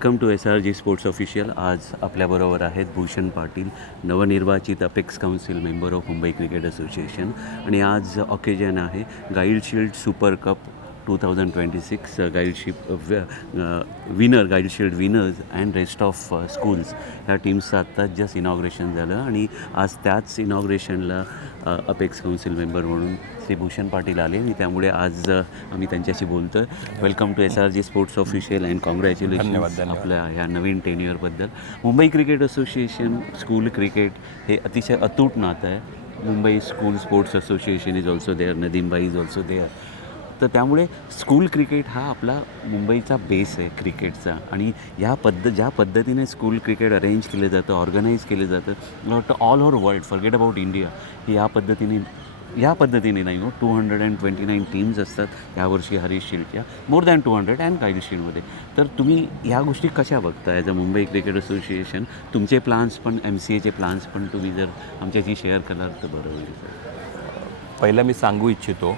Welcome to SRG sports official. आज आपल्याबरोबर आहेत भूषण पाटील, नवनिर्वाचित apex council member of Mumbai cricket association. आणि आज ऑकेजन आहे गाईड शील्ड सुपर कप 2026 गाईड Shield winners and rest of schools ह्या टीम्सचं आत्ताच जस्ट इनॉग्रेशन झालं. आणि आज त्याच इनॉग्रेशनला अपेक्स काउन्सिल मेंबर म्हणून श्री भूषण पाटील आले आणि त्यामुळे आज आम्ही त्यांच्याशी बोलतो आहे. Welcome to SRG sports official and congratulation आपल्या ह्या नवीन टेन्युअरबद्दल. Mumbai cricket association school cricket हे अतिशय अतूट नातं आहे. Mumbai school sports association is also there, नदीमबाई इज ऑल्सो देअर. तर त्यामुळे स्कूल क्रिकेट हा आपला मुंबईचा बेस आहे क्रिकेटचा. आणि ज्या पद्धतीने स्कूल क्रिकेट अरेंज केलं जातं, ऑर्गनाईज केलं जातं, मला वाटतं all over world, forget about India, ही या पद्धतीने नाही हो. 229 टीम्स असतात यावर्षी हरीश शील्डच्या, मोर दॅन 200 अँड गाईड शील्डमध्ये. तर तुम्ही ह्या गोष्टी कशा बघता as a Mumbai cricket association? तुमचे प्लान्स पण, MCAचे प्लान्स पण तुम्ही जर आमच्याशी शेअर कराल तर बरं होईल सर. पहिलं मी सांगू इच्छितो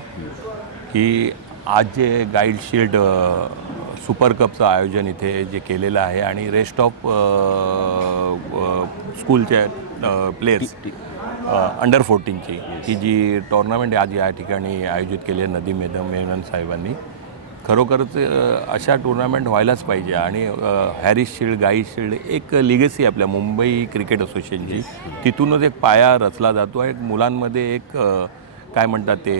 की आज जे गाईड शील्ड सुपर कपचं आयोजन इथे जे केलेलं आहे आणि रेस्ट ऑफ स्कूलचे प्लेयर्स अंडर 14ची ही जी टोर्नामेंट आज या ठिकाणी आयोजित केली आहे नदीम मेनन साहेबांनी, खरोखरच अशा टुर्नामेंट व्हायलाच पाहिजे. आणि हॅरिस शील्ड, गाईड शील्ड एक लिगसी आपल्या मुंबई क्रिकेट असोसिएशनची, तिथूनच एक पाया रचला जातो. एक मुलांमध्ये एक काय म्हणतात ते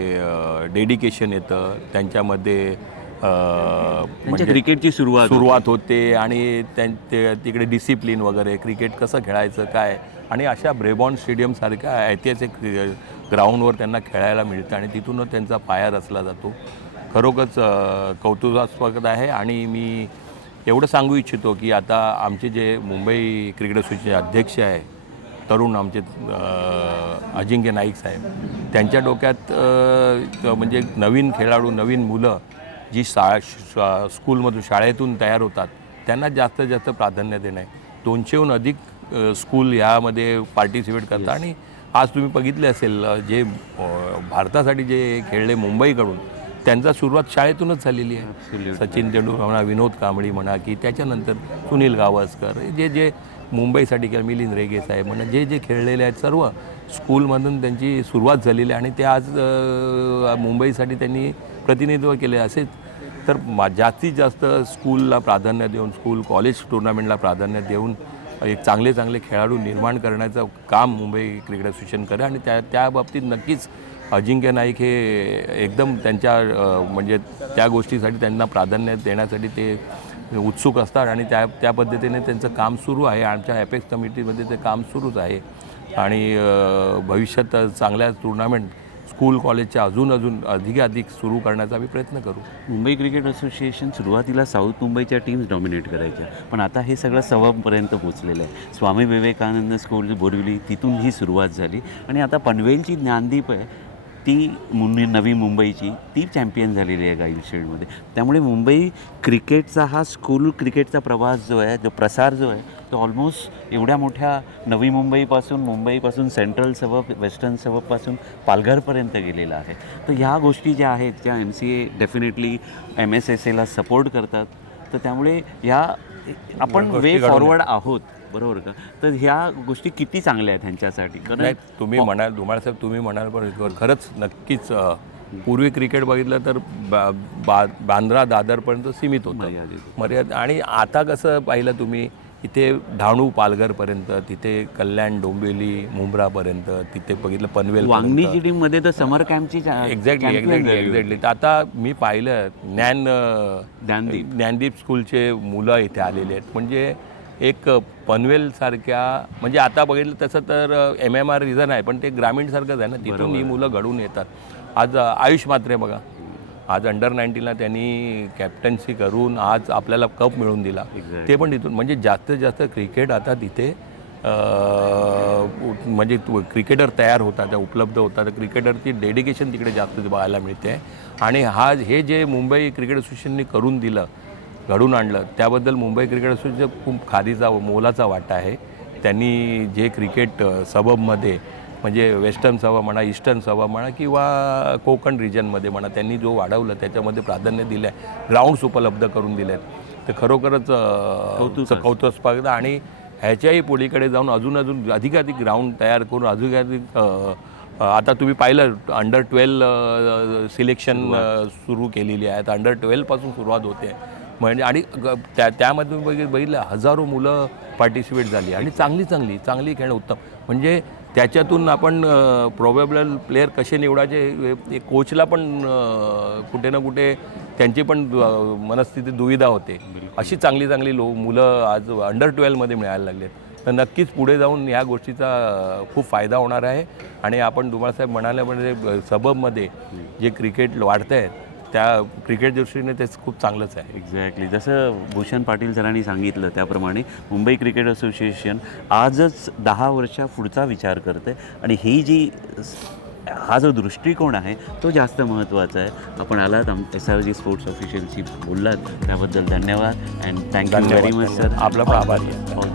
डेडिकेशन येतं त्यांच्यामध्ये, म्हणजे क्रिकेटची सुरुवात होते. आणि तिकडे डिसिप्लिन वगैरे, क्रिकेट कसं खेळायचं काय, आणि अशा ब्रेबॉर्न स्टेडियमसारख्या ऐतिहासिक ग्राउंडवर त्यांना खेळायला मिळतं आणि तिथूनच त्यांचा पाया रचला जातो. खरोखरच कौतुकास्पद आहे. आणि मी एवढं सांगू इच्छितो की आता आमचे जे मुंबई क्रिकेट असोसिएशनचे अध्यक्ष आहे तरुण आमचे अजिंक्य नाईक साहेब, त्यांच्या डोक्यात म्हणजे नवीन खेळाडू, नवीन मुलं जी स्कूलमधून, शाळेतून तयार होतात त्यांना जास्तीत जास्त प्राधान्य देणं आहे. 200हून अधिक स्कूल ह्यामध्ये पार्टिसिपेट करतात. आणि आज तुम्ही बघितले असेल जे भारतासाठी जे खेळले मुंबईकडून, त्यांचा सुरुवात शाळेतूनच झालेली आहे. सचिन तेंडुलकर म्हणा, विनोद कांबळी म्हणा, की त्याच्यानंतर सुनील गावस्कर, जे मुंबईसाठी किंवा मिलिंद रेगे साहेब म्हणा, जे खेळलेले आहेत सर्व स्कूलमधून त्यांची सुरुवात झालेली आहे. आणि ते आज मुंबईसाठी त्यांनी प्रतिनिधित्व केले. असेच तर जास्तीत जास्त स्कूलला प्राधान्य देऊन, स्कूल कॉलेज टुर्नामेंटला प्राधान्य देऊन एक चांगले खेळाडू निर्माण करण्याचं काम मुंबई क्रिकेट असोसिएशन करेल. आणि त्या बाबतीत नक्कीच अजिंक्य नाईक हे एकदम त्यांच्या म्हणजे त्या गोष्टीसाठी त्यांना प्राधान्य देण्यासाठी ते उत्सुक असतात. आणि त्या पद्धतीने त्यांचं काम सुरू आहे. आमच्या अपेक्स कमिटीमध्ये ते काम सुरूच आहे. आणि भविष्यात चांगल्या टुर्नामेंट स्कूल कॉलेजच्या अजून अधिक सुरू करण्याचा आम्ही प्रयत्न करू. मुंबई क्रिकेट असोसिएशन सुरुवातीला साऊथ मुंबईच्या टीम्स डॉमिनेट करायच्या, पण आता हे सगळं सवमपर्यंत पोचलेलं आहे. स्वामी विवेकानंद स्कूल बोरिवली, तिथून ही सुरुवात झाली. आणि आता पनवेलची ज्ञानदीप आहे ती नवी मुंबईची, ती चॅम्पियन झालेली आहे गाईड शील्डमध्ये. त्यामुळे मुंबई क्रिकेटचा हा स्कूल क्रिकेटचा प्रवास जो आहे, जो प्रसार जो आहे, तो ऑलमोस्ट एवढ्या मोठ्या नवी मुंबईपासून सेंट्रल सबब, वेस्टर्न सबबपासून पालघरपर्यंत गेलेला आहे. तर ह्या गोष्टी ज्या आहेत त्या MCA डेफिनेटली MSSAला सपोर्ट करतात. तर त्यामुळे ह्या आपण वे फॉरवर्ड आहोत, बरोबर का? तर ह्या गोष्टी किती चांगल्या आहेत ह्यांच्यासाठी. कारण तुम्ही म्हणाल, धुमाळ साहेब तुम्ही म्हणाल, पण खरंच नक्कीच पूर्वी क्रिकेट बघितलं तर बांद्रा दादरपर्यंत सीमित होतं मर्यादा. आणि आता कसं पाहिलं तुम्ही, इथे डहाणू पालघरपर्यंत, तिथे कल्याण डोंबिवली मुंब्रापर्यंत, तिथे बघितलं पनवेल, वांगणीची टीममध्ये तर समर कॅम्पची एक्झॅक्टली. तर आता मी पाहिलं ज्ञानदीप स्कूलचे मुलं इथे आलेले आहेत. म्हणजे एक पनवेलसारख्या, म्हणजे आता बघितलं तसं तर MMR रिझन आहे, पण ते ग्रामीणसारखंच आहे ना, तिथून ही मुलं घडून येतात. आज आयुष म्हात्रे बघा, आज अंडर 19ला त्यांनी कॅप्टन्सी करून आज आपल्याला कप मिळवून दिला. ते पण तिथून. म्हणजे जास्तीत जास्त क्रिकेट आता तिथे म्हणजे क्रिकेटर तयार होतात, उपलब्ध होतात. क्रिकेटरची डेडिकेशन तिकडे जास्त बघायला मिळते. आणि हे जे मुंबई क्रिकेट असोसिएशनने करून दिलं, घडून आणलं, त्याबद्दल मुंबई क्रिकेट असोसिएशनचा खूप मोलाचा वाटा आहे. त्यांनी जे क्रिकेट सबबमध्ये म्हणजे वेस्टर्न सभा म्हणा, ईस्टर्न सभा म्हणा किंवा कोकण रिजनमध्ये म्हणा, त्यांनी जो वाढवलं त्याच्यामध्ये प्राधान्य दिलं आहे, ग्राउंड्स उपलब्ध करून दिले आहेत, ते खरोखरच कौतुकास्पद. आणि ह्याच्याही पुढीकडे जाऊन अजून अधिकाधिक ग्राउंड तयार करून अधिकाधिक आता तुम्ही पाहिलं अंडर 12 सिलेक्शन सुरू केलेली आहेत, अंडर 12पासून सुरुवात होते म्हणजे. आणि त्यामध्ये बघितलं हजारो मुलं पार्टिसिपेट झाली आणि चांगली खेळणं उत्तम. म्हणजे त्याच्यातून आपण प्रोबेबल प्लेयर कसे निवडायचे कोचला पण कुठे ना कुठे त्यांची पण मनस्थिती दुविधा होते. अशी चांगली मुलं आज अंडर 12मध्ये मिळायला लागले. तर नक्कीच पुढे जाऊन ह्या गोष्टीचा खूप फायदा होणार आहे. आणि आपण धुमाळसाहेब म्हणाले म्हणजे सबबमध्ये जे क्रिकेट वाढतं आहे त्या क्रिकेट दृष्टीने ते खूप चांगलंच आहे. एक्झॅक्टली जसं भूषण पाटील सरांनी सांगितलं त्याप्रमाणे मुंबई क्रिकेट असोसिएशन आजच 10 वर्षा पुढचा विचार करते आणि ही हा जो दृष्टिकोन आहे तो जास्त महत्त्वाचा आहे. आपण आलात SRG स्पोर्ट्स ऑफिशियलशी बोललात त्याबद्दल धन्यवाद and thank you very much sir. आपला पण आभार आहे.